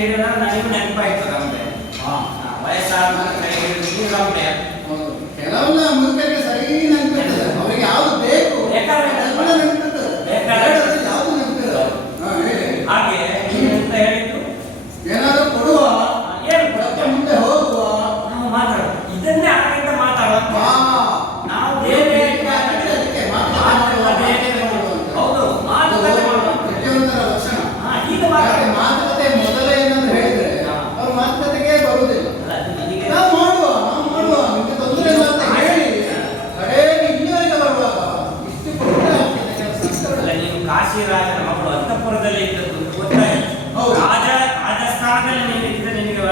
ಹಿಡಿದ ನನಗೂ ನೆನಪಾಯ್ತು ನಮ್ಗೆ ವಯಸ್ಸಾದ ಕೈ ಹಿಡಿದು ನಮ್ಗೆ ಕೆಲವೊಂದು ಮುದುಕರಿಗೆ ಸರಿ ನೆನಪಿರ್ತದೆ, ಅವರಿಗೆ ಯಾವ್ದು ಬೇಕು ಯಾವ್ದು ನೆನಪಿರ್ತದೆ. ಹಾಗೆ ಅಂತ ಹೇಳಿದ್ದು ಏನಾದ್ರು ಕೊಡುವ, ಏನು ಮುಂದೆ ಹೋಗುವ, ನಾವು ಮಾತಾಡುವ ಇದನ್ನೇ ಆಗಿಂದ ಮಾತಾಡುವ ನಾವು ಬೇರೆ ಹೌದು ಮಾತುಕತೆ ಮಾಡುವ ಪ್ರತಿಯೊಂದರ ಲಕ್ಷಣ. ಈಗ ಮಾತಾಡುವ ಮಾತುಕತೆ ಮೊದಲೇ ಏನಾದ್ರು ಹೇಳಿದ್ರೆ ಅವ್ರ ಮಾತುಕತೆಗೆ ಬರುವುದಿಲ್ಲ. ನಾವು ಮಾಡುವ ನಿಮ್ಗೆ ತೊಂದರೆ ಇಲ್ಲ ಅಂತ ಹೇಳಿ ಕಡೆಗೆ ಇನ್ನೂವರೆಗೆ ಬರುವಾಗ ಇಷ್ಟು ಕೊಟ್ಟರೆ ಅಲ್ಲ, ನೀವು ಕಾಶಿರಾಜನ ಮಗಳು ಅಂತಃಪುರದಲ್ಲಿ ಇದ್ದದ್ದು ಗೊತ್ತಾಯಿತು. ರಾಜಸ್ಥಾನದಲ್ಲಿ ನೀವು ಇದ್ರೆ ನಿನಗೆ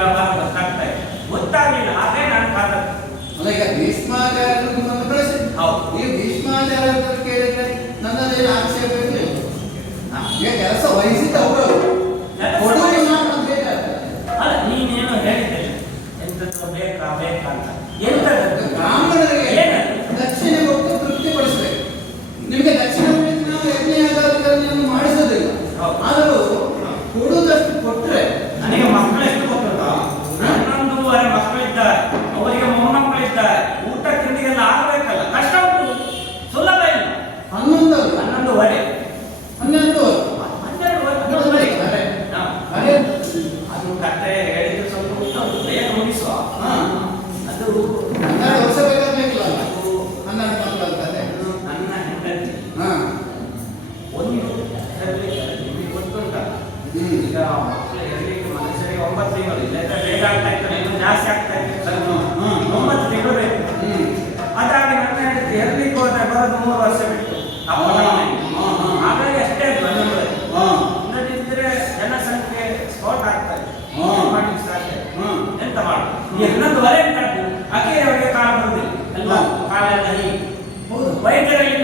ಗೊತ್ತಾಗ್ತಾ ಇದೆ, ಗೊತ್ತಾಗಲಿಲ್ಲ. ಹಾಗೆ ನಾನು ಕಾದದ್ದು. ಅಲ್ಲ, ಈಗ ಭೀಷ್ಮಾಚಾರ್ಯರು ನಿಮ್ಮನ್ನು ಬೆಳೆಸಿದ್ರು. ಹೌದು. ಈ ಭೀಷ್ಮಾಚಾರ್ಯರು ಕೇಳಿದ್ರೆ ನನ್ನಲ್ಲಿ ಏನು ಆಕ್ಷೇಪ ಇರಲಿಲ್ಲ. ಈಗ ಕೆಲಸ ವಹಿಸಿದ ಅವರು ಅಲ್ಲ, ನೀನೇನು ಹೇಳಿದ್ದೆ ಎಂತದ್ದು ಬೇಕಾ ಅಂತ. ಎಂತದ್ದು ಬ್ರಾಹ್ಮಣರಿಗೆ ದಕ್ಷಿಣೆ ಕೊಟ್ಟು ತೃಪ್ತಿಪಡಿಸಬೇಕು. ನಿಮಗೆ ದಕ್ಷಿಣ ಕೊಡಲಿಕ್ಕೆ ನಾವು ಯಜ್ಞಯಾಗಾದಿಗಳನ್ನು ಮಾಡಿಸೋದಿಲ್ಲ. ಆದರೂ ಕೊಡುವುದಷ್ಟು ಕೊಟ್ಟರೆ ನನಗೆ ಮಕ್ಕಳೆಷ್ಟು ಗೊತ್ತುಂಟಾ? 11 ಮಕ್ಕಳಿದ್ದಾರೆ, ಅವರಿಗೆ ಮೊಮ್ಮಕ್ಕಳಿದ್ದಾರೆ. ಊಟ ತಿಂಡಿಗೆಲ್ಲ ಆಗಬೇಕಲ್ಲ, ಕಷ್ಟ ಉಂಟು, ಸುಲಭ ಇಲ್ಲ. 11 ಅದು ಕತೆ ಹೇಳಿದ್ರೆ ಸ್ವಲ್ಪ ಉಂಟು, ಬೇಗ ಮುಗಿಸುವ. ಅದು 12 ವರ್ಷ ಬೇಕಾಗಬೇಕಿಲ್ಲ. 12 ಮಕ್ಕಳು ಅಂತಾರೆ. ನನ್ನ ಹೆಂಡತಿ ಒಂದು ನಿಮಗೆ ಗೊತ್ತುಂಟಲ್ಲ, ಈಗ ಮಕ್ಕಳು ಹೆರಲಿಕ್ಕೆ ಮನುಷ್ಯರಿಗೆ 9 ತಿಂಗಳು, ಇಲ್ಲ ಬೇಗ ಆಗ್ತಾ ಇರ್ತಾರೆ, ಇನ್ನೂ ಜಾಸ್ತಿ ಆಗ್ತಾ ಇರ್ತಾರೆ. 9 ತಿಂಗಳು ಬೇಕು. ಅದಾಗಿ ನನ್ನ ಹೆಂಡತಿ ಹೆರಲಿಕ್ಕೆ ಹೋದ್ರೆ ಬರೋದು 3 ವರ್ಷ ಬಿಟ್ಟು. ಹಾಗಾಗಿ ಅಷ್ಟೇ ಇಲ್ಲದಿದ್ರೆ ಜನಸಂಖ್ಯೆ ಸ್ಫೋಟ ಆಗ್ತಾ ಇದೆ. ಮಾಡ್ಲಿಕ್ಕೆ ಸಾಧ್ಯ ಎಂತ ಮಾಡುದು? 11 ಕಟ್ಟು ಅಕೆ ಅವರಿಗೆ ಕಾಲ ಬರುದಿಲ್ಲ, ಎಲ್ಲ ಕಾಲೆಲ್ಲ ಹೀಗೆ ವೈದ್ಯರಲ್ಲಿ